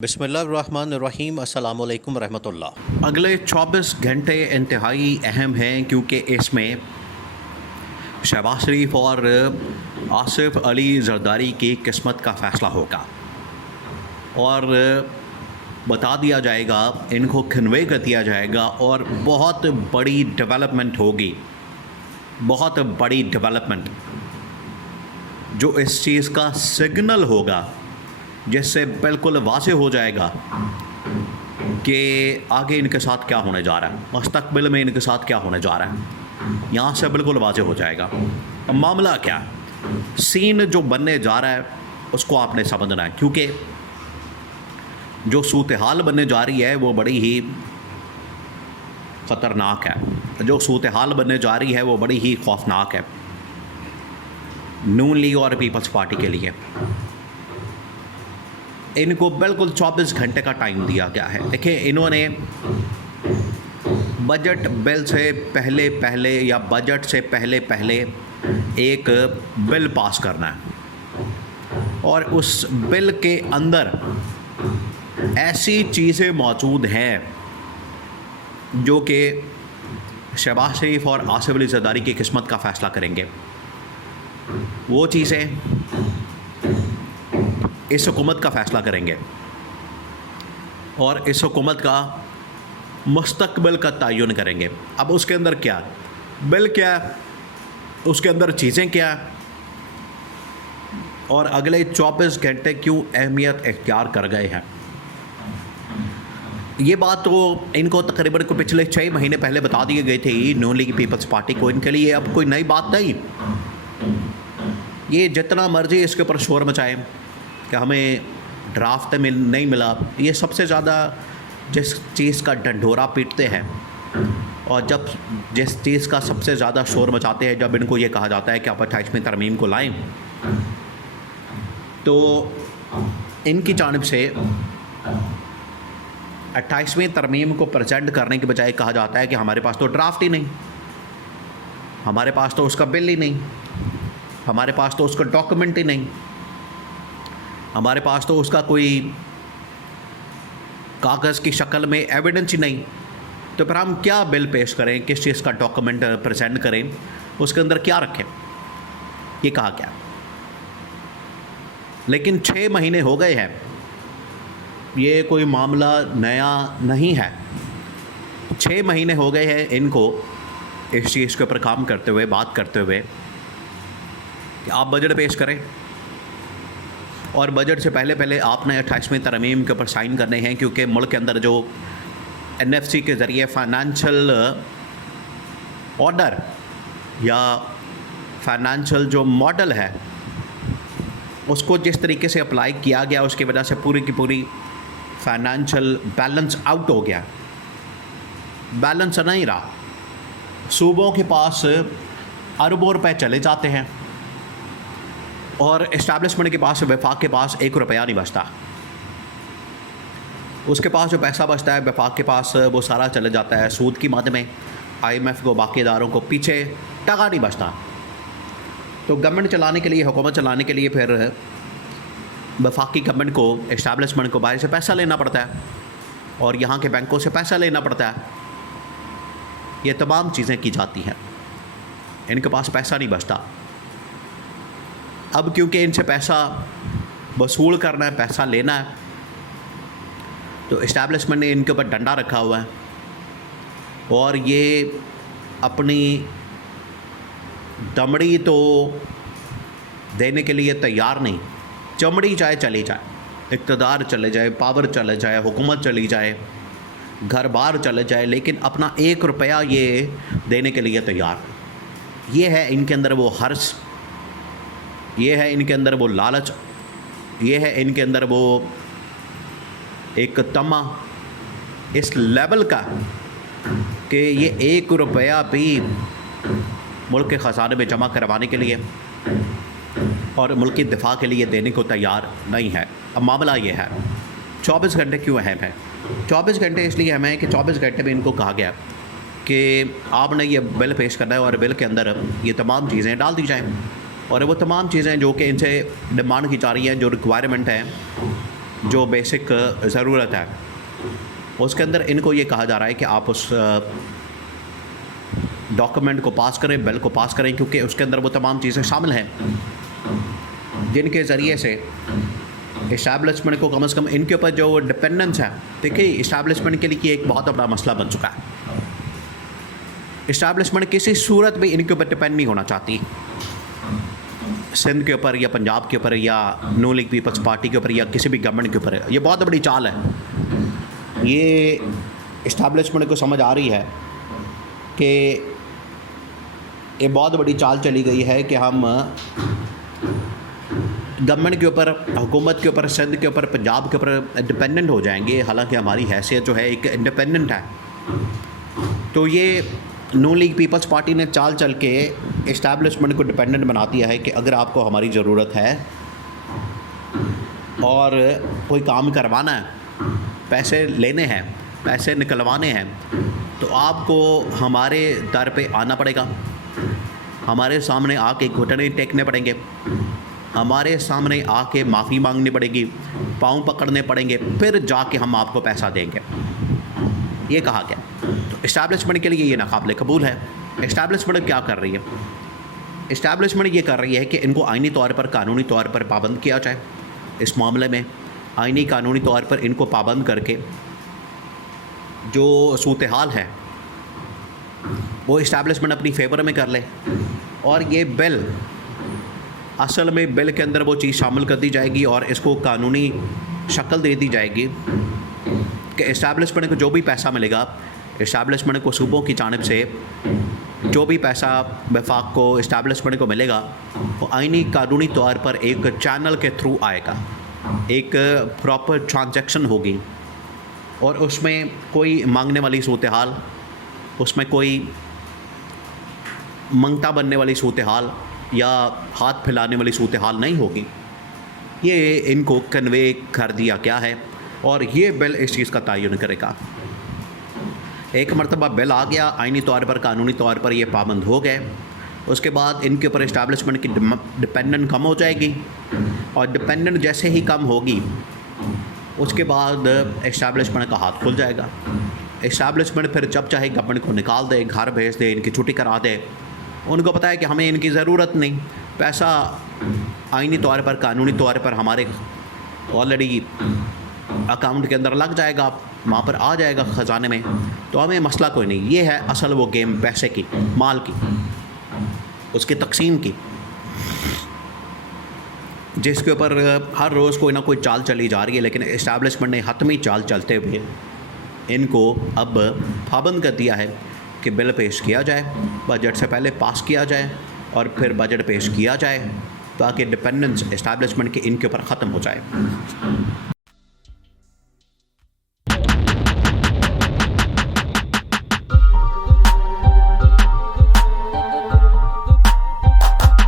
बिस्मिल्लाहिर्रहमानिर्रहीम अस्सलाम वालेकुम रहमतुल्लाह। अगले 24 घंटे इंतहाई अहम हैं क्योंकि इसमें शहबाज शरीफ और आसिफ अली जरदारी की किस्मत का फ़ैसला होगा और बता दिया जाएगा, इनको कन्वे कर दिया जाएगा और बहुत बड़ी डेवलपमेंट होगी, बहुत बड़ी डेवलपमेंट जो इस चीज़ का सिग्नल होगा, जिससे बिल्कुल वाज़ेह हो जाएगा कि आगे इनके साथ क्या होने जा रहा है, मुस्तक़बिल में इनके साथ क्या होने जा रहा है। यहाँ से बिल्कुल वाज़ेह हो जाएगा। अब मामला क्या है, सीन जो बनने जा रहा है उसको आपने समझना है, क्योंकि जो सूरत हाल बनने जा रही है वो बड़ी ही ख़तरनाक है। जो सूरत हाल बनने जा रही है वो बड़ी ही खौफनाक है नून लीग और पीपल्स पार्टी के लिए। इनको बिल्कुल 24 घंटे का टाइम दिया गया है। देखिए, इन्होंने बजट बिल से पहले या बजट से पहले एक बिल पास करना है और उस बिल के अंदर ऐसी चीज़ें मौजूद हैं जो कि शहबाज शरीफ और आसिफ अली जरदारी की किस्मत का फ़ैसला करेंगे। वो चीज़ें इस हुकूमत का फ़ैसला करेंगे और इस हुकूमत का मुस्तक़बिल का तयन करेंगे। अब उसके अंदर क्या बिल, क्या उसके अंदर चीज़ें क्या और अगले 24 घंटे क्यों अहमियत इख्तियार कर गए हैं, ये बात तो इनको तकरीबन को पिछले 6 महीने पहले बता दिए गए थे नून लीग पीपल्स पार्टी को। इनके लिए अब कोई नई बात नहीं। ये जितना मर्जी इसके ऊपर शोर मचाएं कि हमें ड्राफ्ट नहीं मिला, ये सबसे ज़्यादा जिस चीज़ का ढंढोरा पीटते हैं और जब जिस चीज़ का सबसे ज़्यादा शोर मचाते हैं, जब इनको ये कहा जाता है कि आप 28वीं तरमीम को लाएं, तो इनकी जानिब से 28वीं तरमीम को प्रेजेंट करने के बजाय कहा जाता है कि हमारे पास तो ड्राफ्ट ही नहीं, हमारे पास तो उसका बिल ही नहीं, हमारे पास तो उसका डॉक्यूमेंट ही नहीं, हमारे पास तो उसका कोई कागज़ की शक्ल में एविडेंस ही नहीं। तो फिर हम क्या बिल पेश करें, किस चीज़ का डॉक्यूमेंट प्रेजेंट करें, उसके अंदर क्या रखें, ये कहा गया। लेकिन 6 महीने हो गए हैं, ये कोई मामला नया नहीं है। 6 महीने हो गए हैं इनको इस चीज़ के ऊपर काम करते हुए, बात करते हुए कि आप बजट पेश करें और बजट से पहले आपने 28वीं तरमीम के ऊपर साइन करने हैं, क्योंकि मुल्क के अंदर जो NFC के ज़रिए फ़ाइनेंशियल ऑर्डर या फाइनेंशियल जो मॉडल है उसको जिस तरीके से अप्लाई किया गया, उसकी वजह से पूरी की पूरी फाइनेंशियल बैलेंस आउट हो गया, बैलेंस नहीं रहा। सूबों के पास अरबों रुपए चले जाते हैं और इस्टेब्लिशमेंट के पास, वफाक के पास 1 रुपया नहीं बचता। उसके पास जो पैसा बचता है वफाक के पास, वो सारा चले जाता है सूद की मद में। IMF को, बाकी इदारों को पीछे टका नहीं बचता। तो गवर्नमेंट चलाने के लिए, हुकूमत चलाने के लिए फिर वफाकी गवर्नमेंट को, इस्टेब्लिशमेंट को बाहर से पैसा लेना पड़ता है और यहाँ के बैंकों से पैसा लेना पड़ता है। ये तमाम चीज़ें की जाती हैं, इनके पास पैसा नहीं बचता। अब क्योंकि इनसे पैसा वसूल करना है, पैसा लेना है, तो इस्टेब्लिशमेंट ने इनके ऊपर डंडा रखा हुआ है और ये अपनी दमड़ी तो देने के लिए तैयार नहीं। चमड़ी चाहे चली जाए, इक़्तिदार चले जाए, पावर चले जाए, हुकूमत चली जाए, घर बार चले जाए, लेकिन अपना 1 रुपया ये देने के लिए तैयार। ये है इनके अंदर वो हर्ष, ये है इनके अंदर वो लालच, ये है इनके अंदर वो एक तमा इस लेवल का कि ये 1 रुपया भी मुल्क के ख़जाने में जमा करवाने के लिए और मुल्क की दिफा के लिए देने को तैयार नहीं है। अब मामला ये है, 24 घंटे क्यों अहम है? 24 घंटे इसलिए अहम है कि 24 घंटे में इनको कहा गया कि आपने ये बिल पेश करना है और बिल के अंदर ये तमाम चीज़ें डाल दी जाएँ और वो तमाम चीज़ें जो कि इनसे डिमांड की जा रही हैं, जो रिक्वायरमेंट है जो बेसिक ज़रूरत है उसके अंदर इनको ये कहा जा रहा है कि आप उस डॉक्यूमेंट को पास करें, बिल को पास करें, क्योंकि उसके अंदर वो तमाम चीज़ें शामिल हैं जिनके ज़रिए से इस्टेब्लिशमेंट को कम से कम इनके ऊपर जो डिपेंडेंस है। देखिए, इस्टेब्लिशमेंट के लिए एक बहुत बड़ा मसला बन चुका है। इस्टेब्लिशमेंट किसी सूरत में इनके ऊपर डिपेंड नहीं होना चाहती, सिंध के ऊपर या पंजाब के ऊपर या नो लीग पीपल्स पार्टी के ऊपर या किसी भी गवर्नमेंट के ऊपर। ये बहुत बड़ी चाल है। ये इस्टेब्लिशमेंट को समझ आ रही है कि ये बहुत बड़ी चाल चली गई है कि हम गवर्नमेंट के ऊपर, हुकूमत के ऊपर, सिंध के ऊपर, पंजाब के ऊपर डिपेंडेंट हो जाएंगे। हालांकि हमारी हैसियत जो है एक इंडिपेंडेंट है। तो ये नो लीग पीपल्स पार्टी ने चाल चल के इस्टेब्लिशमेंट को डिपेंडेंट बना दिया है कि अगर आपको हमारी ज़रूरत है और कोई काम करवाना है, पैसे लेने हैं, पैसे निकलवाने हैं, तो आपको हमारे दर पे आना पड़ेगा, हमारे सामने आके घुटने टेकने पड़ेंगे, हमारे सामने आके माफ़ी मांगनी पड़ेगी, पाँव पकड़ने पड़ेंगे, फिर जाके हम आपको पैसा देंगे। ये कहा गया। तो इस्टेब्लिशमेंट के लिए ये नाकाबिल कबूल है। इस्टेब्लिशमेंट क्या कर रही है? इस्टेब्लिशमेंट ये कर रही है कि इनको आइनी तौर पर, कानूनी तौर पर पाबंद किया जाए। इस मामले में आइनी कानूनी तौर पर इनको पाबंद करके जो सूरत हाल है वो इस्टेब्लिशमेंट अपनी फेवर में कर ले। और ये बिल, असल में बिल के अंदर वो चीज़ शामिल कर दी जाएगी और इसको कानूनी शक्ल दे दी जाएगी कि इस्टेब्लिशमेंट को जो भी पैसा मिलेगा, इस्टेब्लिशमेंट को सूबों की जानिब से जो भी पैसा वफाक को, इस्टेब्लिशमेंट को मिलेगा, वो आइनी कानूनी तौर पर एक चैनल के थ्रू आएगा, एक प्रॉपर ट्रांजैक्शन होगी और उसमें कोई मांगने वाली सूरत हाल, उसमें कोई मंगता बनने वाली सूरत हाल या हाथ फैलाने वाली सूरत हाल नहीं होगी। ये इनको कन्वे कर दिया गया है और ये बिल इस चीज़ का तयन करेगा। एक मरतबा बिल आ गया, आइनी तौर पर, कानूनी तौर पर ये पाबंद हो गए, उसके बाद इनके ऊपर इस्टेब्लिशमेंट की डिपेंडेंट कम हो जाएगी और डिपेंडेंट जैसे ही कम होगी उसके बाद इस्टेब्लिशमेंट का हाथ खुल जाएगा। इस्टेब्लिशमेंट फिर जब चाहे गवर्नमेंट को निकाल दे, घर भेज दे, इनकी छुट्टी करा दे। उनको पता है कि हमें इनकी ज़रूरत नहीं, पैसा आइनी तौर पर, कानूनी तौर पर हमारे ऑलरेडी अकाउंट के अंदर लग जाएगा, वहाँ पर आ जाएगा ख़जाने में, तो हमें मसला कोई नहीं। ये है असल वो गेम पैसे की, माल की, उसकी तकसीम की, जिसके ऊपर हर रोज़ कोई ना कोई चाल चली जा रही है। लेकिन इस्टेब्लिशमेंट ने हतमी चाल चलते हुए इनको अब पाबंद कर दिया है कि बिल पेश किया जाए, बजट से पहले पास किया जाए और फिर बजट पेश किया जाए ताकि डिपेंडेंस इस्टेब्लिशमेंट के इनके ऊपर ख़त्म हो जाए।